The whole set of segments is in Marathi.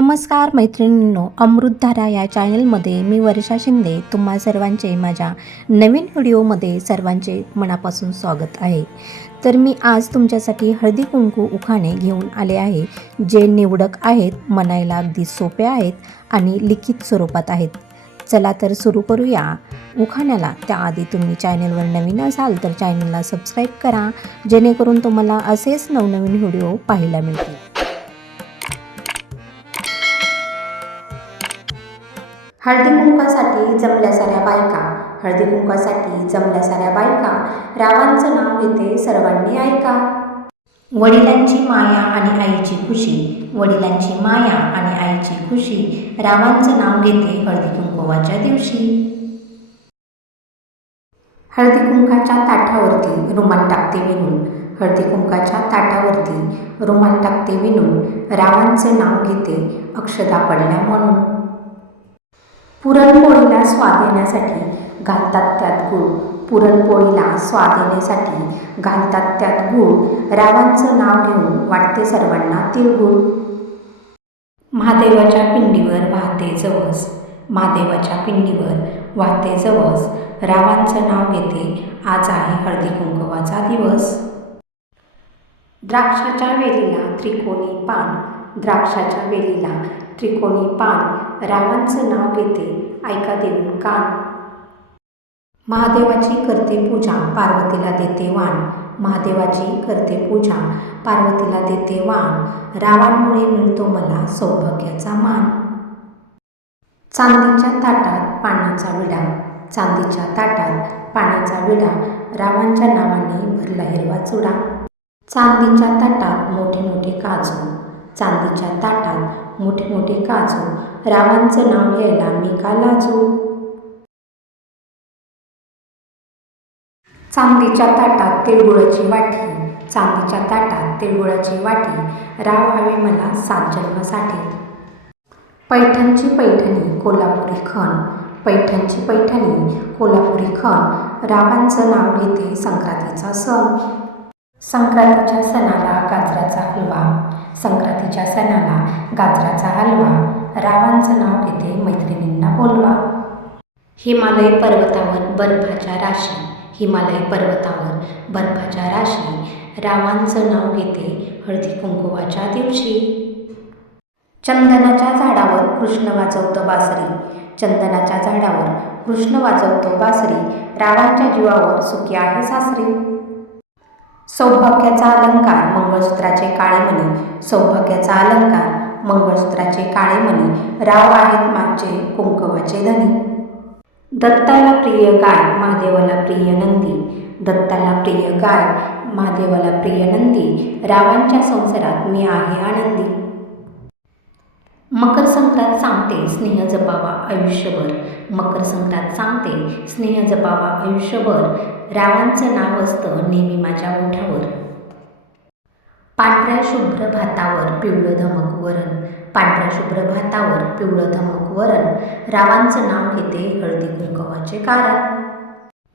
नमस्कार मैत्रिणींनो अमृतधारा या चॅनलमध्ये मी वर्षा शिंदे तुम्हा सर्वांचे माझ्या नवीन व्हिडिओमध्ये सर्वांचे मनापासून स्वागत आहे. तर मी आज तुमच्यासाठी हळदी कुंकू उखाणे घेऊन आले आहे जे निवडक आहेत म्हणायला अगदी सोपे आहेत आणि लिखित स्वरूपात आहेत. चला तर सुरू करूया. उखाण्याला त्याआधी तुम्ही चॅनलवर नवीन असाल तर चॅनलला सबस्क्राईब करा जेणेकरून तुम्हाला असेच नवनवीन व्हिडिओ पाहायला मिळतील. हळदी कुंकासाठी जमल्या साऱ्या बायका हळदी कुंकासाठी जमल्या साऱ्या बायका रावांचं नाव घेते सर्वांनी ऐका. वडिलांची माया आणि आईची खुशी वडिलांची माया आणि आईची खुशी रावांचं नाव घेते हळदी कुंकवाच्या दिवशी. हळदी कुंकाच्या ताटावरती रुमाल टाकते विणून हळदी कुंकाच्या ताटावरती रुमाल टाकते विणून रावांचं नाव घेते अक्षदा पडल्या म्हणून. पुरणपोळीला स्वाद येण्यासाठी घालतात त्यात गूळ. पुरणपोळीला स्वाद येण्यासाठी घालतात त्यात गूळ. रावांचं नाव घेऊन वाटते सर्वांना तिळगुळ महादेवाच्या पिंडीवर वाहते जवस. महादेवाच्या पिंडीवर वाहते जवस. रावांचं नाव घेते आज आहे हळदी कुंकवाचा दिवस. द्राक्षाच्या वेलीला त्रिकोणी पान. द्राक्षाच्या वेलीला त्रिकोणी पान. रावांचं नाव घेते. ऐका देऊन कान. महादेवाची करते पूजा पार्वतीला देते वाण. महादेवाची करते पूजा पार्वतीला देते वाण. रावांमुळे मिळतो मला सौभाग्याचा मान. चांदीच्या ताटात पाण्याचा विडा. चांदीच्या ताटात पाण्याचा विडा. रावांच्या नावाने भरला हिरवा चुडा. चांदीच्या ताटात मोठे मोठे काजू. चांदीच्या ताटात मोठे मोठे काजू. रावांचं नाव घ्यायला मी का लाजू? चांदीच्या ताटात तिळगुळाची वाटी. चांदीच्या ताटात तिळगुळाची वाटी. राव हवे मला सात जन्मासाठी. पैठणची पैठणी कोल्हापुरी खण. पैठणची पैठणी कोल्हापुरी खण. रावांचं नाव घेते संक्रांतीचा सण. संक्रांतीच्या सणाला गाजराचा हलवा. संक्रांतीच्या सणाला गाजराचा हलवा. रावांचं नाव घेते मैत्रिणींना बोलवा. हिमालय पर्वतावर बर्फाच्या राशी. हिमालय पर्वतावर बर्फाच्या राशी. रावांचं नाव घेते हळदी कुंकुवाच्या दिवशी. चंदनाच्या झाडावर कृष्ण वाजवतो बासरी. चंदनाच्या झाडावर कृष्ण वाजवतो बासरी. रावांच्या जीवावर सुखी आहे सासरी. सौभाग्याचा अलंकार मंगळसूत्राचे काळे मणी. सौभाग्याचा अलंकार मंगळसूत्राचे काळे मणी. राव आहेत माझे कुंकवाचे धनी. दत्ताला प्रिय गाय महादेवाला प्रिय नंदी. दत्ताला प्रिय गाय महादेवाला प्रिय नंदी. रावांच्या संसारात मी आहे आनंदी. मकर संक्रांत सांगते स्नेह जपावा आयुष्यभर. मकर संक्रांत सांगते स्नेह जपावा आयुष्यभर. रावांचं नाव असतं नेहमी माझ्या ओठावर. पांढऱ्या शुभ्र भातावर पिवळं धमक वरण. पांढऱ्या शुभ्र भातावर पिवळं धमक वरण. रावांचं नाव घेते हळदी कुंकवाचे कारण.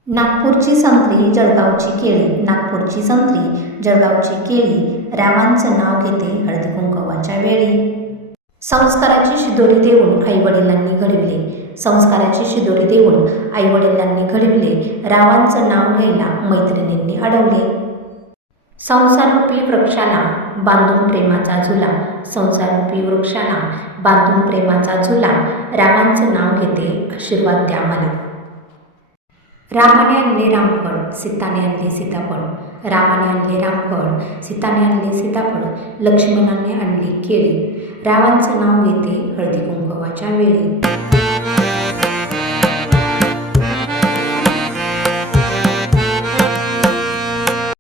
नागपूरची संत्री जळगावची केळी. नागपूरची संत्री जळगावची केळी. रावांचं नाव घेते हळदी कुंकवाच्या वेळी. संस्काराची शिदोरी देऊन आईवडिलांनी घडविले. संस्काराची शिदोरी देऊन आईवडिलांनी घडविले. रावांचं नाव घ्यायला मैत्रिणींनी अडवले. संसारूपी वृक्षाला बांधून प्रेमाचा झुला. संसारूपी वृक्षाला बांधून प्रेमाचा झुला. रावांचं नाव घेते आशीर्वाद द्या मला रामाने आणले रामफळ सीताने आणले सीताफळ. रामाने आणले रामफळ सीताने आणले सीताफळ. लक्ष्मणाने आणली केळी. रावांचं नाव येते हळदी कुंकवाच्या वेळी.